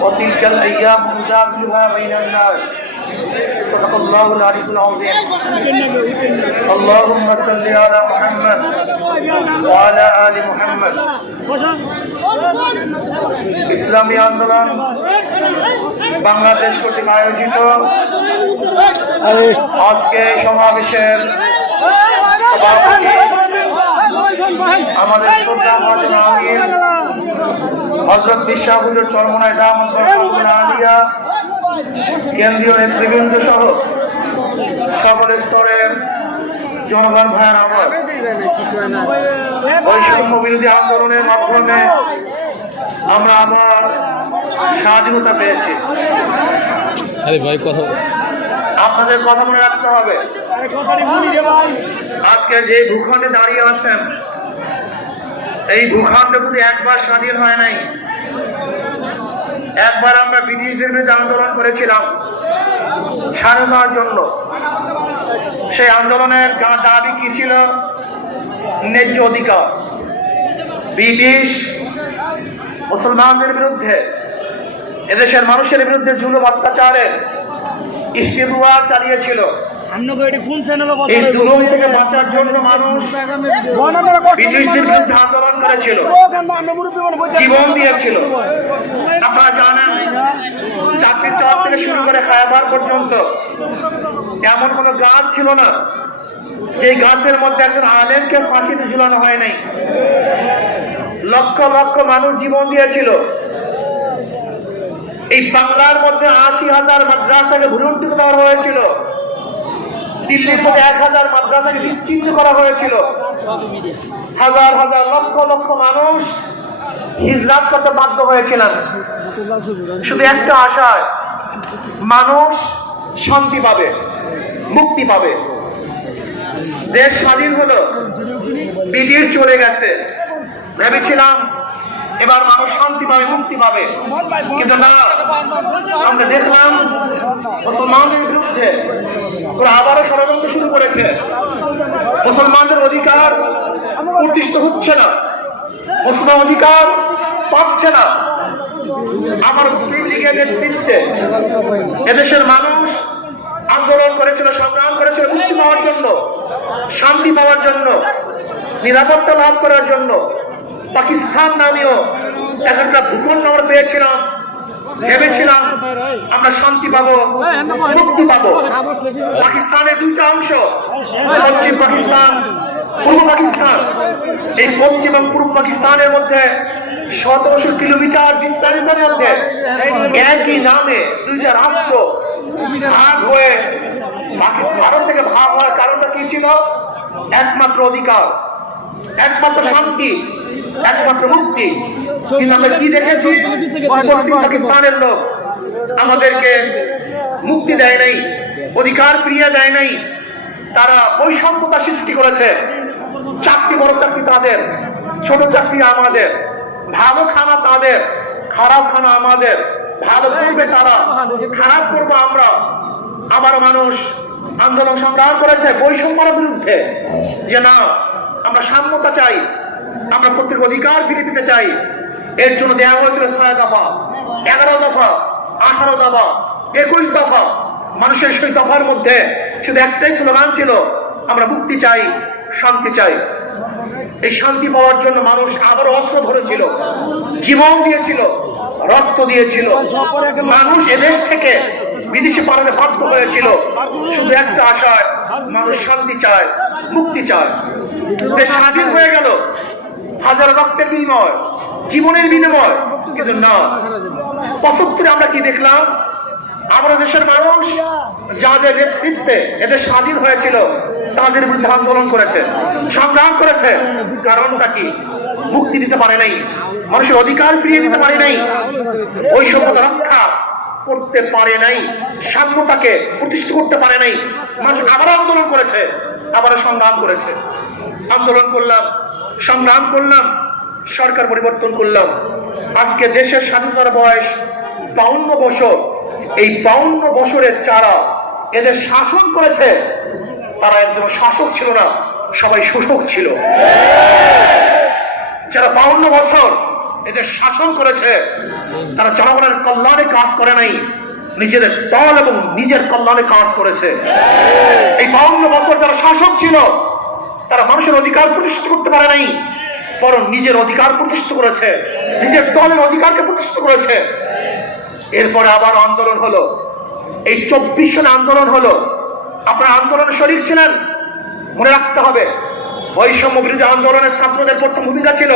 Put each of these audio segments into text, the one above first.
وتلك الأيام نداولها بين الناس صدق الله العلي العظيم اللهم صل على محمد وعلى آل محمد ইসলামী আন্দোলন বাংলাদেশ কর্তৃক আয়োজিত আজকে এই সমাবেশের সভাপতি আমাদের শ্রদ্ধা মহাজন আমির হজরত বিশ্বাহুজুর চরমনায় দামদ আলিয়া কেন্দ্রীয় নেতৃবৃন্দ সহ সকল স্তরের জনগণ ভাইয়ের আমার বৈষম্য বিরোধী আন্দোলনের মাধ্যমে আমরা আবার স্বাধীনতা পেয়েছি। আরে ভাই কথা আপনাদের কথা মনে রাখতে হবে। আজকে যে ভূখণ্ডে দাঁড়িয়ে আছেন এই ভূখণ্ড কিন্তু একবার স্বাধীন হয় নাই। একবার আমরা ব্রিটিশদের বিরুদ্ধে আন্দোলন করেছিলাম। স্বাধীনতার জন্য। সেই আন্দোলনের দাবি কি ছিল? ন্যায্য অধিকার। ব্রিটিশ মুসলমানদের বিরুদ্ধে, এদেশের মানুষের বিরুদ্ধে জুলুম অত্যাচারের ইস্তিদুয়ার চালিয়েছিল। এই জুলুম থেকে বাঁচার জন্য মানুষ ব্রিটিশদের বিরুদ্ধে আন্দোলন করেছিল জীবন দিয়েছিল। আপনারা জানেন চাকরির চর থেকে শুরু করে খায়াবার পর্যন্ত এমন কোনো গাছ ছিল না যে গাছের মধ্যে একজন আলেমকে ফাঁসিতে ঝুলানো হয় নাই। লক্ষ লক্ষ মানুষ জীবন দিয়েছিল। এই বাংলার মধ্যে আশি হাজার মাদ্রাসাকে ভুলুণ্ঠিত করা হয়েছিল। দিল্লির মধ্যে এক হাজার মাদ্রাসাকে বিচ্ছিন্ন করা হয়েছিল। হাজার হাজার, লক্ষ লক্ষ মানুষ হিজরাত করতে বাধ্য হয়েছিলেন। শুধু একটা আশায়, মানুষ শান্তি পাবে, মুক্তি পাবে। দেশ স্বাধীন হলো ব্রিটিশ চলে গেছে। ভেবেছিলাম এবার মানুষ শান্তি পাবে, মুক্তি পাবে। কিন্তু না, আমরা দেখলাম মুসলমানদের বিরুদ্ধে ওরা আবারও ষড়যন্ত্র শুরু করেছে। মুসলমানদের অধিকার প্রতিষ্ঠিত হচ্ছে না। মুসলমান অধিকার পাচ্ছে না। আমার মুসলিম লীগের নেতৃত্বে এদেশের মানুষ আন্দোলন করেছিল, সংগ্রাম করেছিল মুক্তি পাওয়ার জন্য, শান্তি পাওয়ার জন্য, নিরাপত্তা লাভ করার জন্য। পাকিস্তান নামীয় এখানকার ভূখণ্ড আমরা পেয়েছিলাম, ভেবেছিলাম আমরা শান্তি পাবো, মুক্তি পাবো। পাকিস্তানের দুইটা অংশ, পশ্চিম পাকিস্তান, পূর্ব পাকিস্তান। এই পশ্চিম এবং পূর্ব পাকিস্তানের মধ্যে সতেরোশো কিলোমিটার বিস্তারিতের মধ্যে একই নামে দুইটা রাষ্ট্র ভাগ হয়ে ভারত থেকে ভাগ হওয়ার কারণটা কি ছিল? একমাত্র অধিকার। একমাত্র শান্তি, একমাত্র মুক্তি। কিন্তু আমরা কি দেখেছি? পাকিস্তানের লোক আমাদেরকে মুক্তি দেয় নাই, অধিকার ফিরিয়ে দেয় নাই। তারা বৈষম্যতা সৃষ্টি করেছে। চাকরি বড় চাকরি তাদের, ছোট চাকরি আমাদের, ভালো খানা তাদের, খারাপ খানা আমাদের, ভালো করবে তারা, খারাপ করব আমরা। আমার মানুষ আন্দোলন সংগ্রাম করেছে বৈষম্যের বিরুদ্ধে। যে না আমরা সাম্যতা চাই। আমরা প্রত্যেক অধিকার ফিরে দিতে চাই। এর জন্য দেওয়া হয়েছিল ছয় দফা, এগারো দফা, আঠারো দফা, একুশ দফা। মানুষের সেই দফার মধ্যে শুধু একটাই স্লোগান ছিল, আমরা মুক্তি চাই, শান্তি চাই। এই শান্তি পাওয়ার জন্য মানুষ আবার অস্ত্র ধরেছিল, জীবন দিয়েছিল, রক্ত দিয়েছিল। মানুষ এদেশ থেকে বিদেশে পালাতে বাধ্য হয়েছিল, শুধু একটা আশায়। মানুষ শান্তি চায়, মুক্তি চায়। দেশ স্বাধীন হয়ে গেল। হাজার রক্তের বিনিময়, জীবনের বিনিময়। কিন্তু না, পঁচাত্তরে আমরা কি দেখলাম? আমরা দেশের মানুষ যাদের নেতৃত্বে এদের স্বাধীন হয়েছিল, তাদের বিরুদ্ধে আন্দোলন করেছে, সংগ্রাম করেছে। কারণটা কি? মুক্তি দিতে পারে নাই। মানুষের অধিকার ফিরিয়ে দিতে পারে নাই। ওই সভ্যতা রক্ষা করতে পারে নাই, সাম্যতাকে প্রতিষ্ঠিত করতে পারে নাই, মানুষ আবার আন্দোলন করেছে, আবার সংগ্রাম করেছে। আন্দোলন করলাম, সংগ্রাম করলাম, সরকার পরিবর্তন করলাম। আজকে দেশের স্বাধীনতার বয়স বাউন্ন বছর। এই বাউন্ন বছরের যারা এদের শাসন করেছে, তারা একজন শাসক ছিল না, সবাই শোষক ছিল। যারা বাউন্ন বছর এদের শাসন করেছে, তারা জনগণের কল্যাণে কাজ করে নাই, নিজেদের দল এবং নিজের কল্যাণে কাজ করেছে। এই বাউন্ন বছর যারা শাসক ছিল, তারা মানুষের অধিকার প্রতিষ্ঠিত করতে পারে নাই, বরং নিজের অধিকার প্রতিষ্ঠিত করেছে, নিজের দলের অধিকারকে প্রতিষ্ঠিত করেছে। এরপরে আবার আন্দোলন হলো। এই চব্বিশ সালে আন্দোলন হলো। আপনার আন্দোলনে শরীর ছিলেন, মনে রাখতে হবে। বৈষম্য বিরোধী আন্দোলনের ছাত্রদের প্রথম ভূমিকা ছিল।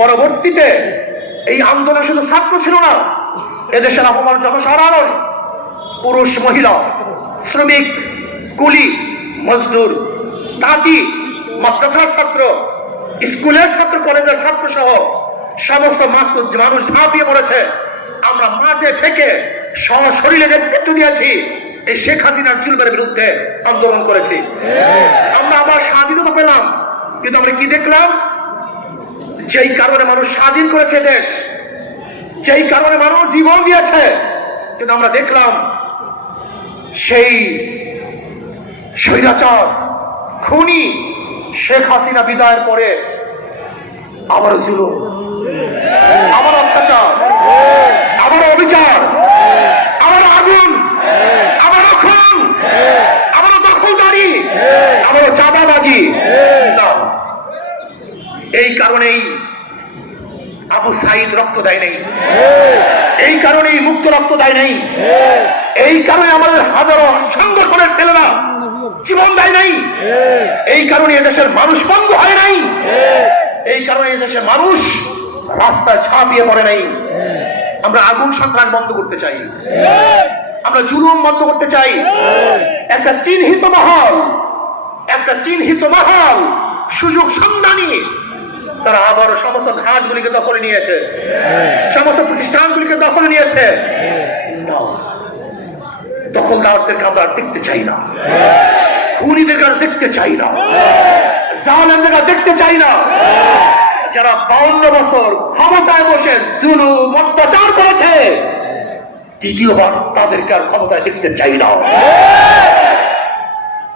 পরবর্তীতে এই আন্দোলন শুধু ছাত্র ছিল না, এদেশের অপমান জনসাধারণ পুরুষ, মহিলা, শ্রমিক, কুলি, মজদুর তাঁতি মাদ্রাসার ছাত্র, স্কুলের ছাত্র, কলেজের ছাত্র সহ সমস্ত মাস- মানুষ ঝাঁপিয়ে পড়েছে আমরা মাঠে থেকে সশরীরে নেতৃত্ব দিয়েছি, এই শেখ হাসিনার জুলবের বিরুদ্ধে আন্দোলন করেছি। আমরা আবার স্বাধীনতা পেলাম, কিন্তু আমরা কি দেখলাম? যেই কারণে মানুষ স্বাধীন করেছে দেশ, যেই কারণে মানুষ জীবন দিয়েছে, কিন্তু আমরা দেখলাম সেই স্বৈরাচার খুনি শেখ হাসিনা বিদায়ের পরে আবার জুলুম আবার অত্যাচার আবার অবিচার আবার আগুন আবার খুন আবার দখলদারি আবার চাঁদাবাজি না এই কারণেই আবু সাইদ রক্ত দেয় নেই। এই কারণেই মুক্ত রক্ত দেয় নেই। এই কারণে আমাদের হাজারো সংগঠনের ছেলেরা জীবন দেয় নাই। এই কারণে এদেশের মানুষ বন্ধ হয় নাই। এই কারণে এদেশের মানুষ রাস্তায় ছাপিয়ে পড়ে নাই। আমরা আগুন সন্ত্রাস বন্ধ করতে চাই। আমরা জুলুম বন্ধ করতে চাই। একটা চিহ্নিত মহল, একটা চিহ্নিত মহল, সুযোগ সন্ধানী তারা আবারও সমস্ত ঘাট ঘাটগুলিকে দখলে নিয়েছে সমস্ত প্রতিষ্ঠান প্রতিষ্ঠানগুলিকে দখলে নিয়েছে দখলদারদেরকে আমরা দেখতে চাই না। খুনিদেরকে দেখতে চাই না। জালেমদের আর দেখতে চাই না। যারা বাউন্ন বছর ক্ষমতায় বসে জুলুম, অত্যাচার করেছে, দ্বিতীয়বার তাদেরকে আর ক্ষমতায় দেখতে চাই না।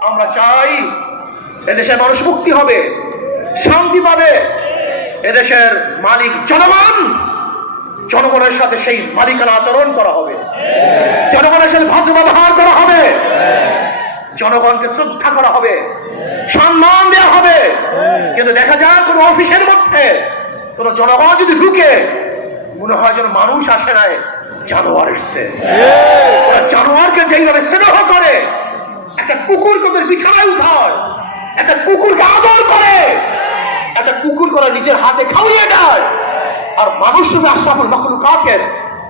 আমরা চাই এদেশের মানুষ মুক্তি হবে, শান্তি পাবে। এদেশের মালিক জনগণ, জনগণের সাথে সেই মালিকানা আচরণ করা হবে। জনগণের সাথে ভদ্র ব্যবহার করা হবে। জনগণকে শ্রদ্ধা করা হবে। সম্মান দেওয়া হবে। কিন্তু দেখা যায় কোন অফিসের মধ্যে কোন জনগণ যদি ঢুকে, মনে হয় যেন মানুষ আসে নাই, জানোয়ার এসছে। জানোয়ারকে যেইভাবে স্নেহ করে, একটা কুকুর ওদের বিছানায় উঠায়, একটা কুকুরকে আদর করে একটা কুকুর করে নিজের হাতে খাওয়িয়ে দেয়। আর মানুষ শুধু আশরাফুল মখলুকাতের।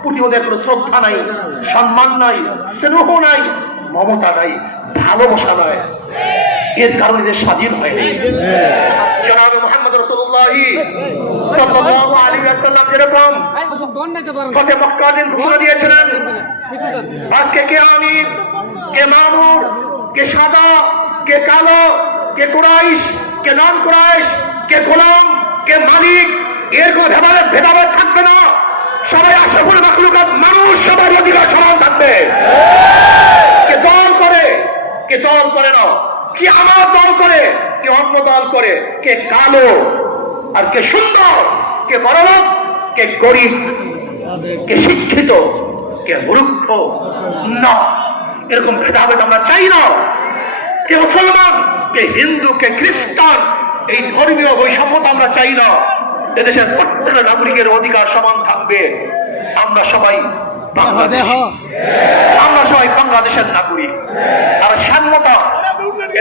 প্রতি ওদের কোনো শ্রদ্ধা নাই, সম্মান নাই, স্নেহ নাই, মমতা নাই, ভালোবাসা নাই। এর কারণে যে স্বাধীন হয়নি জনাবে মোহাম্মদ রসুল্লাহ কে কে কে সাদা, কে কালো, কে কুরাইশ, কে নন কুরাইশ কে গোলাম, কে মালিক, এর কোনো ভেদাভেদ ভেদাভেদ থাকবে না। সবাই আশাফুল মাখলুকাত মানুষ সবার অধিকার সমান থাকবে। কে দল করে, কে দল করে না। কি আমার দল করে, কে অন্য দল করে। কে কালো আর কে সুন্দর, কে বড়লোক, কে গরিব, কে শিক্ষিত, কে মূর্খ, না। এরকম ভেদাভেদ আমরা চাই না। কে মুসলমান, কে হিন্দু, কে খ্রিস্টান এই ধর্মীয় বৈষম্যতা আমরা চাই না। এদেশের প্রত্যেকটা নাগরিকের অধিকার সমান থাকবে। আমরা সবাই বাংলাদেশ। আমরা সবাই বাংলাদেশের নাগরিক। আর স্বাধীনতা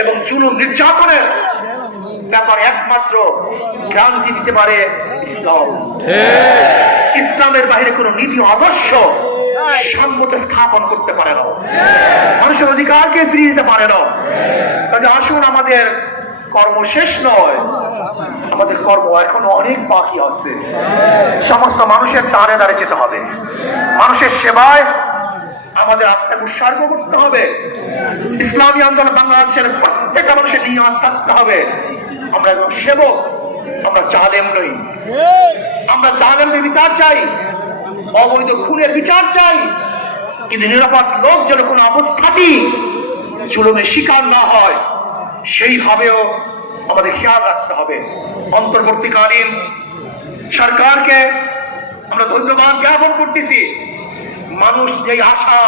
এবং জুলুম নির্যাতনের ব্যাপারে একমাত্র ক্রান্তি দিতে পারে ইসলাম। ইসলামের বাইরে কোনো নীতি আদর্শ সাম্যতা স্থাপন করতে পারে না। মানুষের অধিকারকে ফিরিয়ে দিতে পারে না। কাজে আসুন আমাদের কর্ম শেষ নয়। আমাদের কর্ম এখনও অনেক বাকি আছে। সমস্ত মানুষের দাঁড়ে দাঁড়ে যেতে হবে। মানুষের সেবায় আমাদের আত্মাকে উৎসর্গ করতে হবে। ইসলামী আন্দোলন বাংলাদেশের প্রত্যেকটা মানুষের নিয়ম থাকতে হবে। আমরা একজন সেবক, আমরা জালেম নই। আমরা জালেমদের বিচার চাই। অবৈধ খুনের বিচার চাই। কিন্তু নিরাপদ লোক যেন কোনো অবস্থাতেই জুলুমের শিকার না হয়। সেইভাবেও আমাদের খেয়াল রাখতে হবে। অন্তর্বর্তীকালীন সরকারকে আমরা ধন্যবাদ জ্ঞাপন করতেছি। মানুষ যেই আশা,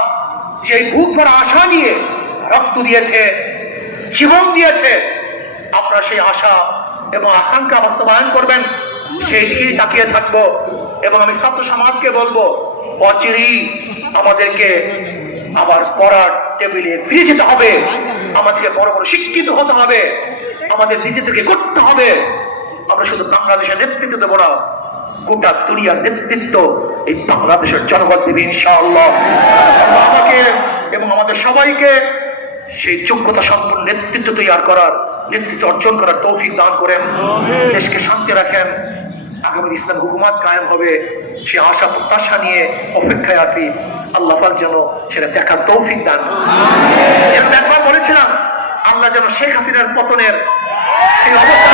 যেই বুক ভরা আশা নিয়ে রক্ত দিয়েছে, জীবন দিয়েছে, আপনারা সেই আশা এবং আকাঙ্ক্ষা বাস্তবায়ন করবেন, সেই দিকেই তাকিয়ে থাকব এবং আমি ছাত্র সমাজকে বলব, অচিরেই আমাদেরকে আবার পড়ার টেবিলে ফিরে যেতে হবে। আমাদেরকে বড় বড় শিক্ষিত হতে হবে। আমাদের নিজেদেরকে করতে হবে। আমরা শুধু বাংলাদেশের নেতৃত্ব দেবো না গোটা দুনিয়ার নেতৃত্ব এই বাংলাদেশের জনগণ দেবে ইনশাআল্লাহ। আমাকে এবং আমাদের সবাইকে সেই যোগ্যতা সম্পন্ন নেতৃত্ব তৈরি করার নেতৃত্ব অর্জন করার তৌফিক দান করেন। দেশকে শান্তি রাখেন। আগামী ইসলাম হুকুমাত কায়েম হবে সে আশা প্রত্যাশা নিয়ে অপেক্ষায় আছি। আল্লাহ পাক যেন সেটা দেখার তৌফিক দান যেটা একবার বলেছিলাম আল্লাহ যেন শেখ হাসিনার পতনের সেই অবস্থা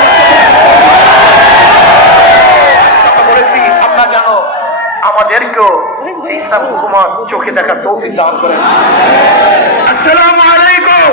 বলেছি আল্লাহ যেন আমাদেরকেও ইসলাম হুকুমাত চোখে দেখার তৌফিক দান করেন। আসসালামু আলাইকুম।